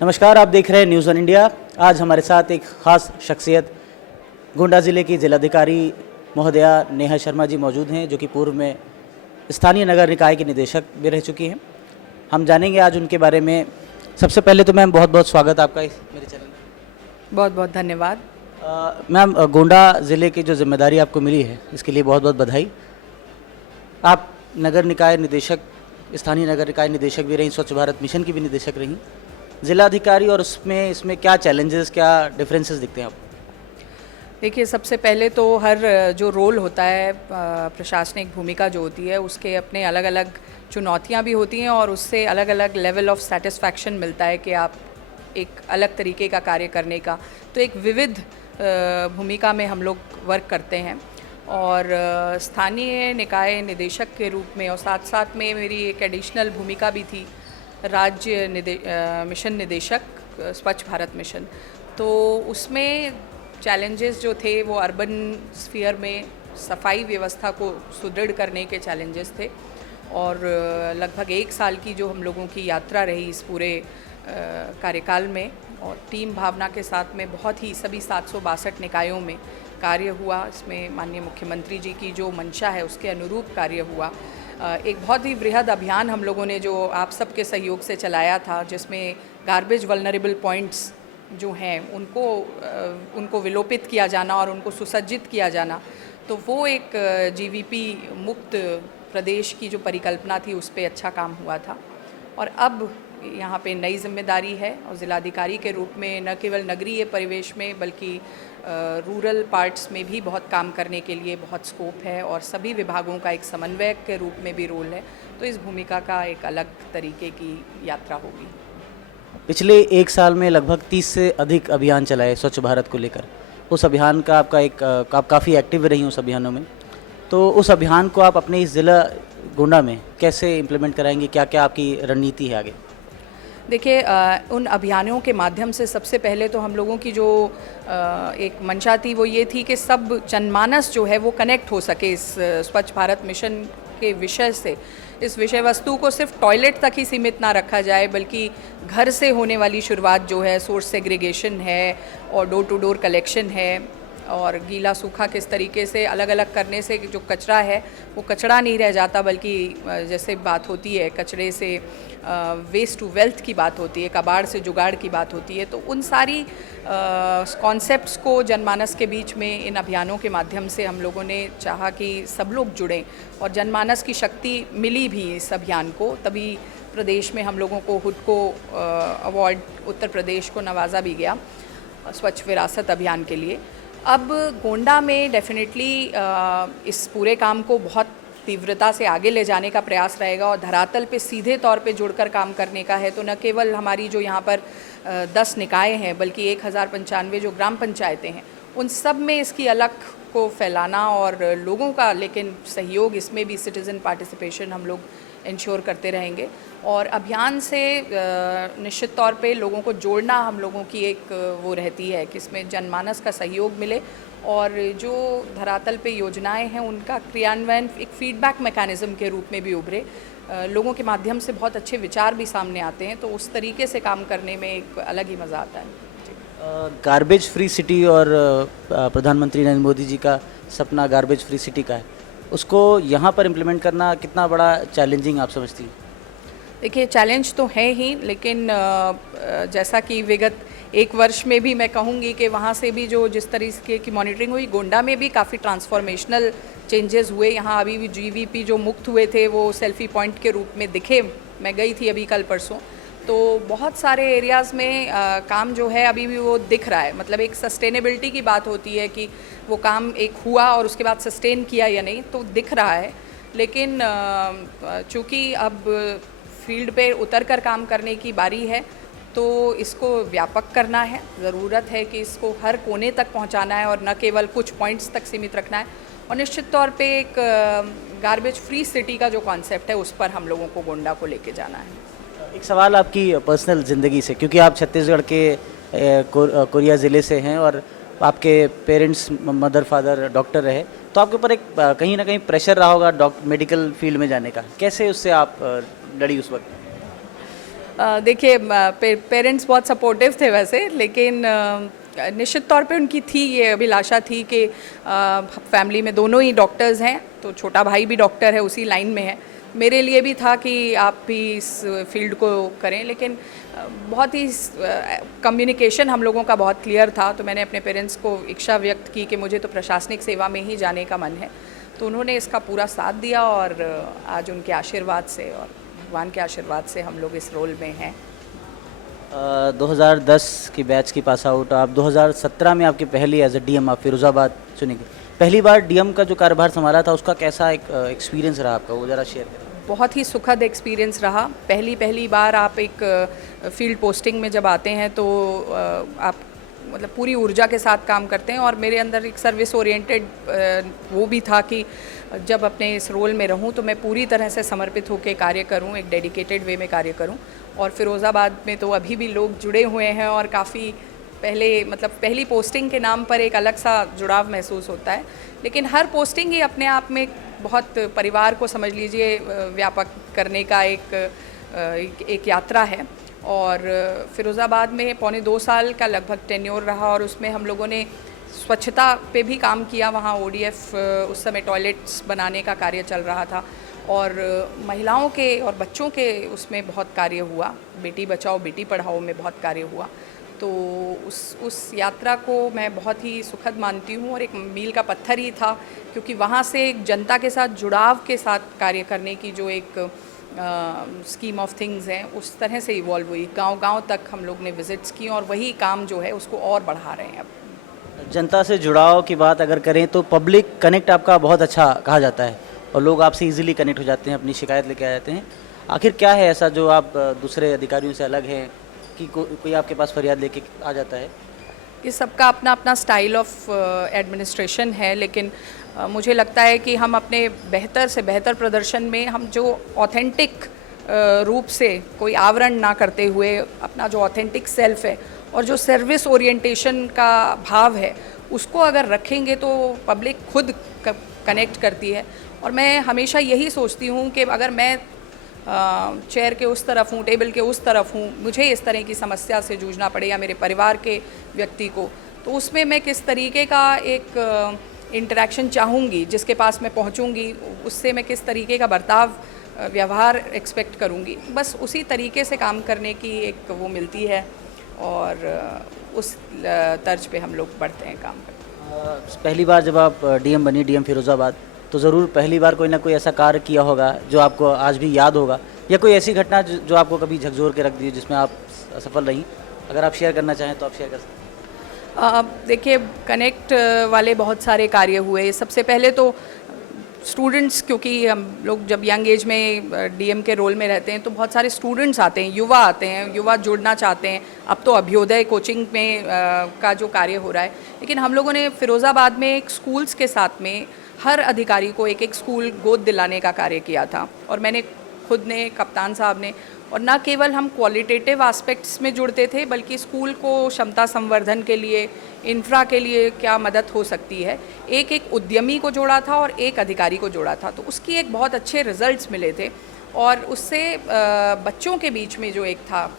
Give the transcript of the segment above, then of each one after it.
नमस्कार, आप देख रहे हैं न्यूज़ ऑन इंडिया। आज हमारे साथ एक ख़ास शख्सियत गोंडा ज़िले की जिलाधिकारी महोदया नेहा शर्मा जी मौजूद हैं, जो कि पूर्व में स्थानीय नगर निकाय की निदेशक भी रह चुकी हैं। हम जानेंगे आज उनके बारे में। सबसे पहले तो मैम बहुत बहुत स्वागत आपका इस मेरे चैनल में। बहुत बहुत धन्यवाद। मैम, गोंडा ज़िले की जो जिम्मेदारी आपको मिली है, इसके लिए बहुत बहुत बधाई। आप नगर निकाय निदेशक, स्थानीय नगर निकाय निदेशक भी रहीं, स्वच्छ भारत मिशन की भी निदेशक रहीं, जिलाधिकारी, और इसमें क्या चैलेंजेस, क्या डिफरेंसेस दिखते हैं आपको? देखिए, सबसे पहले तो हर जो रोल होता है, प्रशासनिक भूमिका जो होती है, उसके अपने अलग अलग चुनौतियां भी होती हैं और उससे अलग अलग लेवल ऑफ सेटिस्फैक्शन मिलता है कि आप एक अलग तरीके का कार्य करने का। तो एक विविध भूमिका में हम लोग वर्क करते हैं और स्थानीय निकाय निदेशक के रूप में, और साथ साथ में मेरी एक एडिशनल भूमिका भी थी, राज्य मिशन निदेशक स्वच्छ भारत मिशन। तो उसमें चैलेंजेस जो थे वो अर्बन स्फीयर में सफाई व्यवस्था को सुदृढ़ करने के चैलेंजेस थे। और लगभग 1 साल की जो हम लोगों की यात्रा रही इस पूरे कार्यकाल में, और टीम भावना के साथ में बहुत ही सभी 762 निकायों में कार्य हुआ। इसमें माननीय मुख्यमंत्री जी की जो मंशा है उसके अनुरूप कार्य हुआ। एक बहुत ही बृहद अभियान हम लोगों ने जो आप सबके सहयोग से चलाया था, जिसमें गार्बेज वल्नरेबल पॉइंट्स जो हैं उनको विलोपित किया जाना और उनको सुसज्जित किया जाना। तो वो एक जीवीपी मुक्त प्रदेश की जो परिकल्पना थी, उस पे अच्छा काम हुआ था। और अब यहाँ पे नई जिम्मेदारी है और ज़िलाधिकारी के रूप में न केवल नगरीय परिवेश में बल्कि रूरल पार्ट्स में भी बहुत काम करने के लिए बहुत स्कोप है और सभी विभागों का एक समन्वयक के रूप में भी रोल है। तो इस भूमिका का एक अलग तरीके की यात्रा होगी। पिछले 1 साल में लगभग 30 से अधिक अभियान चलाए स्वच्छ भारत को लेकर। उस अभियान का आप काफ़ी एक्टिव रही उस अभियानों में। तो उस अभियान को आप अपने इस ज़िला गोंडा में कैसे इम्प्लीमेंट कराएंगे? क्या क्या आपकी रणनीति है आगे? देखिए, उन अभियानों के माध्यम से सबसे पहले तो हम लोगों की जो एक मंशा थी वो ये थी कि सब जनमानस जो है वो कनेक्ट हो सके इस स्वच्छ भारत मिशन के विषय से। इस विषय वस्तु को सिर्फ टॉयलेट तक ही सीमित ना रखा जाए, बल्कि घर से होने वाली शुरुआत जो है, सोर्स सेग्रीगेशन है और डोर टू डोर कलेक्शन है, और गीला सूखा किस तरीके से अलग अलग करने से जो कचरा है वो कचरा नहीं रह जाता, बल्कि जैसे बात होती है कचरे से वेस्ट टू वेल्थ की बात होती है, कबाड़ से जुगाड़ की बात होती है। तो उन सारी कॉन्सेप्ट्स को जनमानस के बीच में इन अभियानों के माध्यम से हम लोगों ने चाहा कि सब लोग जुड़ें और जनमानस की शक्ति मिली भी इस अभियान को। तभी प्रदेश में हम लोगों को खुद को अवार्ड उत्तर प्रदेश को नवाजा भी गया स्वच्छ विरासत अभियान के लिए। अब गोंडा में डेफिनेटली इस पूरे काम को बहुत तीव्रता से आगे ले जाने का प्रयास रहेगा और धरातल पे सीधे तौर पे जुड़कर काम करने का है। तो न केवल हमारी जो यहाँ पर 10 निकाय हैं, बल्कि 1095 जो ग्राम पंचायतें हैं, उन सब में इसकी अलख को फैलाना और लोगों का लेकिन सहयोग, इसमें भी सिटीज़न पार्टिसिपेशन हम लोग इंश्योर करते रहेंगे। और अभियान से निश्चित तौर पे लोगों को जोड़ना हम लोगों की एक वो रहती है कि इसमें जनमानस का सहयोग मिले और जो धरातल पे योजनाएं हैं उनका क्रियान्वयन एक फीडबैक मैकेनिज़्म के रूप में भी उभरे। लोगों के माध्यम से बहुत अच्छे विचार भी सामने आते हैं, तो उस तरीके से काम करने में एक अलग ही मज़ा आता है। गार्बेज फ्री सिटी और प्रधानमंत्री नरेंद्र मोदी जी का सपना गार्बेज फ्री सिटी का है, उसको यहाँ पर इम्प्लीमेंट करना कितना बड़ा चैलेंजिंग आप समझती हैं? देखिए, चैलेंज तो है ही, लेकिन जैसा कि विगत 1 वर्ष में भी मैं कहूँगी कि वहाँ से भी जो जिस तरीके की मॉनिटरिंग हुई, गोंडा में भी काफ़ी ट्रांसफॉर्मेशनल चेंजेस हुए। यहाँ अभी भी जीवीपी जो मुक्त हुए थे वो सेल्फी पॉइंट के रूप में दिखे। मैं गई थी अभी कल परसों, तो बहुत सारे एरियाज़ में काम जो है अभी भी वो दिख रहा है। मतलब एक सस्टेनेबिलिटी की बात होती है कि वो काम एक हुआ और उसके बाद सस्टेन किया या नहीं, तो दिख रहा है। लेकिन चूँकि अब फील्ड पे उतर कर काम करने की बारी है, तो इसको व्यापक करना है। ज़रूरत है कि इसको हर कोने तक पहुंचाना है और न केवल कुछ पॉइंट्स तक सीमित रखना है। और निश्चित तौर पे एक गार्बेज फ्री सिटी का जो कॉन्सेप्ट है उस पर हम लोगों को गोंडा को लेके जाना है। एक सवाल आपकी पर्सनल ज़िंदगी से, क्योंकि आप छत्तीसगढ़ के कोरिया ज़िले से हैं और आपके पेरेंट्स, मदर फादर डॉक्टर रहे, तो आपके ऊपर एक कहीं ना कहीं प्रेशर रहा होगा मेडिकल फील्ड में जाने का। कैसे उससे आप लड़ी उस वक्त? देखिए पेरेंट्स बहुत सपोर्टिव थे वैसे, लेकिन निश्चित तौर पे उनकी थी ये अभिलाषा थी कि फैमिली में दोनों ही डॉक्टर्स हैं, तो छोटा भाई भी डॉक्टर है, उसी लाइन में है। मेरे लिए भी था कि आप भी इस फील्ड को करें, लेकिन बहुत ही कम्युनिकेशन हम लोगों का बहुत क्लियर था, तो मैंने अपने पेरेंट्स को इच्छा व्यक्त की कि मुझे तो प्रशासनिक सेवा में ही जाने का मन है। तो उन्होंने इसका पूरा साथ दिया और आज उनके आशीर्वाद से और भगवान के आशीर्वाद से हम लोग इस रोल में हैं। 2010 की बैच की पास आउट, आप 2017 में आपकी पहली एज ए डीएम आप फिरोज़ाबाद चुनी गई। पहली बार डीएम का जो कार्यभार संभाला था, उसका कैसा एक एक्सपीरियंस रहा आपका, वो ज़रा शेयर करें। बहुत ही सुखद एक्सपीरियंस रहा। पहली बार आप एक फील्ड पोस्टिंग में जब आते हैं तो आप मतलब पूरी ऊर्जा के साथ काम करते हैं, और मेरे अंदर एक सर्विस ओरिएंटेड वो भी था कि जब अपने इस रोल में रहूं तो मैं पूरी तरह से समर्पित होकर कार्य करूं, एक डेडिकेटेड वे में कार्य करूं। और फिरोज़ाबाद में तो अभी भी लोग जुड़े हुए हैं और काफ़ी पहली पोस्टिंग के नाम पर एक अलग सा जुड़ाव महसूस होता है, लेकिन हर पोस्टिंग ही अपने आप में बहुत परिवार को समझ लीजिए व्यापक करने का एक यात्रा है। और फिरोज़ाबाद में 1.25 साल का लगभग टेन्योर रहा, और उसमें हम लोगों ने स्वच्छता पे भी काम किया। वहाँ ओडीएफ उस समय टॉयलेट्स बनाने का कार्य चल रहा था, और महिलाओं के और बच्चों के उसमें बहुत कार्य हुआ, बेटी बचाओ बेटी पढ़ाओ में बहुत कार्य हुआ। तो उस यात्रा को मैं बहुत ही सुखद मानती हूँ, और एक मील का पत्थर ही था, क्योंकि वहाँ से एक जनता के साथ जुड़ाव के साथ कार्य करने की जो एक स्कीम ऑफ थिंग्स हैं, उस तरह से इवॉल्व हुई। गांव-गांव तक हम लोग ने विजिट्स की, और वही काम जो है उसको और बढ़ा रहे हैं अब। जनता से जुड़ाव की बात अगर करें तो पब्लिक कनेक्ट आपका बहुत अच्छा कहा जाता है, और लोग आपसे इजीली कनेक्ट हो जाते हैं, अपनी शिकायत लेके आ जाते हैं। आखिर क्या है ऐसा जो आप दूसरे अधिकारियों से अलग हैं कि कोई आपके पास फरियाद लेके आ जाता है? ये सबका अपना अपना स्टाइल ऑफ एडमिनिस्ट्रेशन है, लेकिन मुझे लगता है कि हम अपने बेहतर से बेहतर प्रदर्शन में हम जो ऑथेंटिक रूप से कोई आवरण ना करते हुए अपना जो ऑथेंटिक सेल्फ है और जो सर्विस ओरिएंटेशन का भाव है, उसको अगर रखेंगे तो पब्लिक खुद कनेक्ट करती है। और मैं हमेशा यही सोचती हूँ कि अगर मैं चेयर के उस तरफ हूँ, टेबल के उस तरफ हूँ, मुझे इस तरह की समस्या से जूझना पड़े या मेरे परिवार के व्यक्ति को, तो उसमें मैं किस तरीके का एक इंटरेक्शन चाहूँगी, जिसके पास मैं पहुँचूँगी उससे मैं किस तरीके का बर्ताव व्यवहार एक्सपेक्ट करूँगी, बस उसी तरीके से काम करने की एक वो मिलती है, और उस तर्ज पे हम लोग बढ़ते हैं, काम करते हैं। पहली बार जब आप डीएम बनी, डीएम फिरोज़ाबाद, तो ज़रूर पहली बार कोई ना कोई ऐसा कार्य किया होगा जो आपको आज भी याद होगा, या कोई ऐसी घटना जो आपको कभी झकझोर के रख दी जिसमें आप सफल रहीं। अगर आप शेयर करना चाहें तो आप शेयर कर सकते हैं। देखिए, कनेक्ट वाले बहुत सारे कार्य हुए। सबसे पहले तो स्टूडेंट्स, क्योंकि हम लोग जब यंग एज में डीएम के रोल में रहते हैं तो बहुत सारे स्टूडेंट्स आते हैं, युवा आते हैं, युवा जुड़ना चाहते हैं। अब तो अभ्योदय कोचिंग में का जो कार्य हो रहा है, लेकिन हम लोगों ने फिरोज़ाबाद में एक स्कूल्स के साथ में हर अधिकारी को एक स्कूल गोद दिलाने का कार्य किया था, और मैंने खुद ने, कप्तान साहब ने, और ना केवल हम क्वालिटेटिव एस्पेक्ट्स में जुड़ते थे, बल्कि स्कूल को क्षमता संवर्धन के लिए, इंफ्रा के लिए क्या मदद हो सकती है, एक उद्यमी को जोड़ा था और एक अधिकारी को जोड़ा था। तो उसकी एक बहुत अच्छे रिजल्ट्स मिले थे, और उससे बच्चों के बीच में जो एक था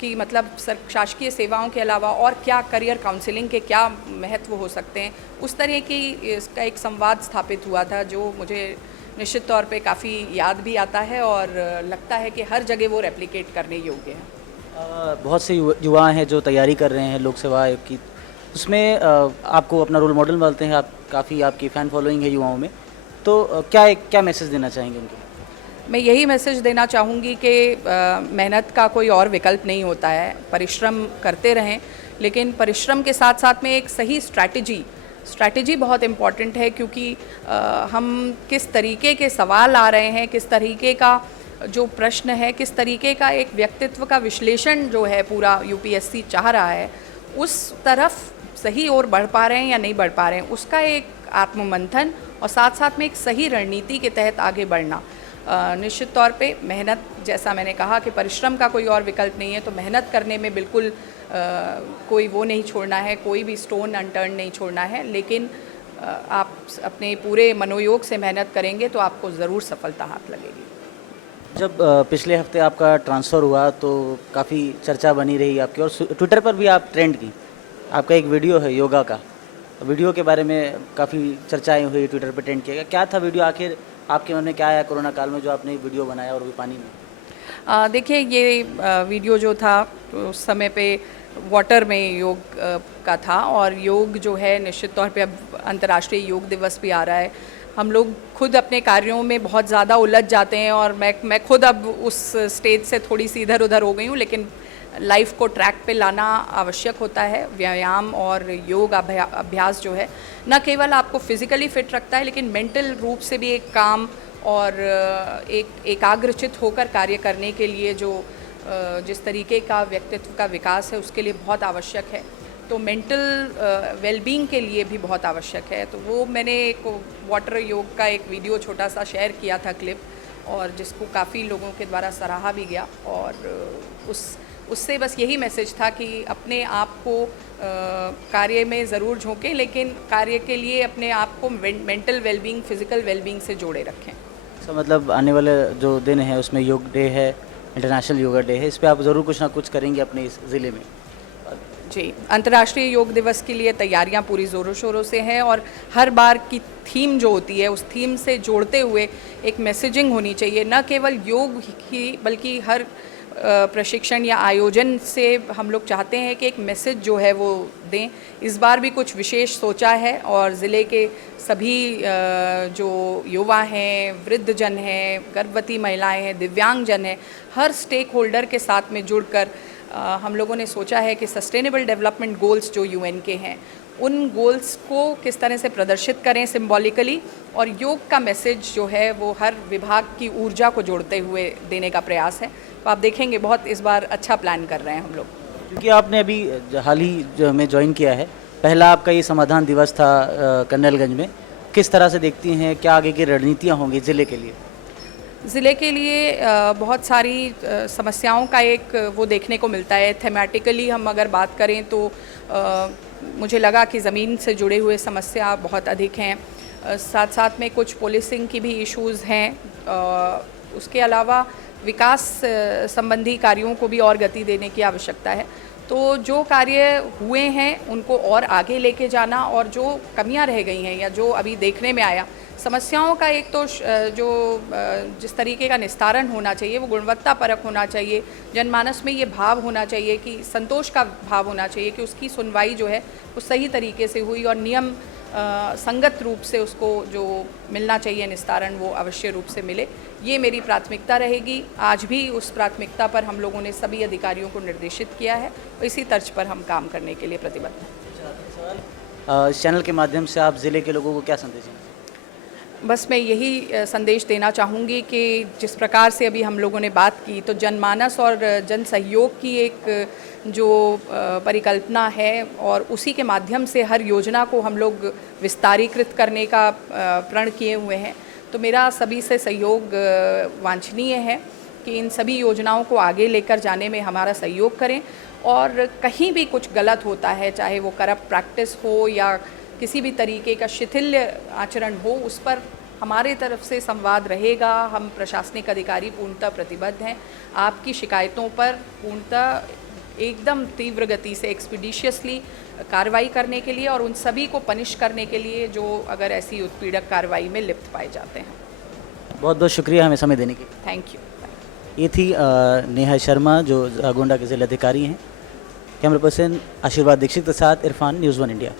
कि मतलब शासकीय सेवाओं के अलावा और क्या करियर काउंसलिंग के क्या महत्व हो सकते हैं, उस तरह की इसका एक संवाद स्थापित हुआ था, जो मुझे निश्चित तौर पे काफ़ी याद भी आता है, और लगता है कि हर जगह वो रेप्लिकेट करने योग्य है। बहुत से युवा हैं जो तैयारी कर रहे हैं लोक सेवा आयोग की, उसमें आपको अपना रोल मॉडल मानते हैं आप, काफ़ी आपकी फ़ैन फॉलोइंग है युवाओं में, तो क्या मैसेज देना चाहेंगे उनको? मैं यही मैसेज देना चाहूँगी कि मेहनत का कोई और विकल्प नहीं होता है, परिश्रम करते रहें, लेकिन परिश्रम के साथ साथ में एक सही स्ट्रैटेजी बहुत इम्पॉर्टेंट है, क्योंकि हम किस तरीके के सवाल आ रहे हैं, किस तरीके का जो प्रश्न है, किस तरीके का एक व्यक्तित्व का विश्लेषण जो है पूरा यूपीएससी चाह रहा है, उस तरफ सही और बढ़ पा रहे हैं या नहीं बढ़ पा रहे हैं, उसका एक आत्ममंथन, और साथ साथ में एक सही रणनीति के तहत आगे बढ़ना। निश्चित तौर पे मेहनत, जैसा मैंने कहा कि परिश्रम का कोई और विकल्प नहीं है, तो मेहनत करने में बिल्कुल कोई वो नहीं छोड़ना है, कोई भी स्टोन अनटर्न नहीं छोड़ना है, लेकिन आप अपने पूरे मनोयोग से मेहनत करेंगे तो आपको ज़रूर सफलता हाथ लगेगी। जब पिछले हफ्ते आपका ट्रांसफ़र हुआ तो काफ़ी चर्चा बनी रही आपकी और ट्विटर पर भी आप ट्रेंड की। आपका एक वीडियो है योगा का, वीडियो के बारे में काफ़ी चर्चाएं हुई, ट्विटर पर ट्रेंड किया गया। क्या था वीडियो, आखिर आपके मन में क्या आया कोरोना काल में जो आपने वीडियो बनाया और भी पानी में? देखिए ये वीडियो जो था तो उस समय पे वाटर में योग का था, और योग जो है निश्चित तौर पे अब अंतर्राष्ट्रीय योग दिवस भी आ रहा है। हम लोग खुद अपने कार्यों में बहुत ज़्यादा उलझ जाते हैं, और मैं खुद अब उस स्टेज से थोड़ी सी इधर उधर हो गई हूँ, लेकिन लाइफ को ट्रैक पे लाना आवश्यक होता है। व्यायाम और योग अभ्यास जो है न केवल आपको फिज़िकली फिट रखता है, लेकिन मेंटल रूप से भी एक काम और एक एकाग्रचित होकर कार्य करने के लिए जो जिस तरीके का व्यक्तित्व का विकास है उसके लिए बहुत आवश्यक है। तो मेंटल वेलबींग के लिए भी बहुत आवश्यक है। तो वो मैंने एक वाटर योग का एक वीडियो छोटा सा शेयर किया था क्लिप, और जिसको काफ़ी लोगों के द्वारा सराहा भी गया। और उससे बस यही मैसेज था कि अपने आप को कार्य में ज़रूर झोंकें, लेकिन कार्य के लिए अपने आप को मेंटल वेलबींग, फिज़िकल वेलबींग से जोड़े रखें। तो मतलब आने वाले जो दिन है उसमें योग डे है, इंटरनेशनल योगा डे है, इस पे आप ज़रूर कुछ ना कुछ करेंगे अपने इस ज़िले में? जी, अंतर्राष्ट्रीय योग दिवस के लिए तैयारियां पूरी ज़ोरों शोरों से हैं, और हर बार की थीम जो होती है उस थीम से जोड़ते हुए एक मैसेजिंग होनी चाहिए। न केवल योग ही बल्कि हर प्रशिक्षण या आयोजन से हम लोग चाहते हैं कि एक मैसेज जो है वो दें। इस बार भी कुछ विशेष सोचा है, और ज़िले के सभी जो युवा हैं, वृद्धजन हैं, गर्भवती महिलाएं हैं, दिव्यांगजन हैं, हर स्टेक होल्डर के साथ में जुड़कर हम लोगों ने सोचा है कि सस्टेनेबल डेवलपमेंट गोल्स जो यूएन के हैं उन गोल्स को किस तरह से प्रदर्शित करें सिंबॉलिकली, और योग का मैसेज जो है वो हर विभाग की ऊर्जा को जोड़ते हुए देने का प्रयास है। तो आप देखेंगे बहुत इस बार अच्छा प्लान कर रहे हैं हम लोग। क्योंकि आपने अभी हाल ही में ज्वाइन किया है, पहला आपका ये समाधान दिवस था कन्नैलगंज में, किस तरह से देखती हैं, क्या आगे की रणनीतियाँ होंगी ज़िले के लिए? ज़िले के लिए बहुत सारी समस्याओं का एक वो देखने को मिलता है। थेमेटिकली हम अगर बात करें तो मुझे लगा कि ज़मीन से जुड़े हुए समस्या बहुत अधिक हैं। साथ साथ में कुछ पुलिसिंग की भी इश्यूज़ हैं। उसके अलावा विकास संबंधी कार्यों को भी और गति देने की आवश्यकता है। तो जो कार्य हुए हैं उनको और आगे लेके जाना, और जो कमियां रह गई हैं या जो अभी देखने में आया, समस्याओं का एक तो जो जिस तरीके का निस्तारण होना चाहिए वो गुणवत्ता परक होना चाहिए। जनमानस में ये भाव होना चाहिए कि संतोष का भाव होना चाहिए कि उसकी सुनवाई जो है वो सही तरीके से हुई, और नियम संगत रूप से उसको जो मिलना चाहिए निस्तारण वो अवश्य रूप से मिले। ये मेरी प्राथमिकता रहेगी। आज भी उस प्राथमिकता पर हम लोगों ने सभी अधिकारियों को निर्देशित किया है, और इसी तर्ज पर हम काम करने के लिए प्रतिबद्ध हैं। इस चैनल के माध्यम से आप ज़िले के लोगों को क्या संदेश देंगे? बस मैं यही संदेश देना चाहूँगी कि जिस प्रकार से अभी हम लोगों ने बात की, तो जनमानस और जन सहयोग की एक जो परिकल्पना है, और उसी के माध्यम से हर योजना को हम लोग विस्तारीकृत करने का प्रण किए हुए हैं। तो मेरा सभी से सहयोग वांछनीय है कि इन सभी योजनाओं को आगे लेकर जाने में हमारा सहयोग करें, और कहीं भी कुछ गलत होता है, चाहे वो करप्ट प्रैक्टिस हो या किसी भी तरीके का शिथिल आचरण हो, उस पर हमारे तरफ से संवाद रहेगा। हम प्रशासनिक अधिकारी पूर्णतः प्रतिबद्ध हैं आपकी शिकायतों पर पूर्णतः एकदम तीव्र गति से एक्सपीडिशियसली कार्रवाई करने के लिए, और उन सभी को पनिश करने के लिए जो अगर ऐसी उत्पीड़क कार्रवाई में लिप्त पाए जाते हैं। बहुत बहुत शुक्रिया हमें समय देने के लिए। Thank you. ये थी नेहा शर्मा जो गोंडा के जिलाधिकारी हैं। कैमरा पर्सन आशीर्वाद दीक्षित के साथ इरफान, न्यूज़ 1 इंडिया।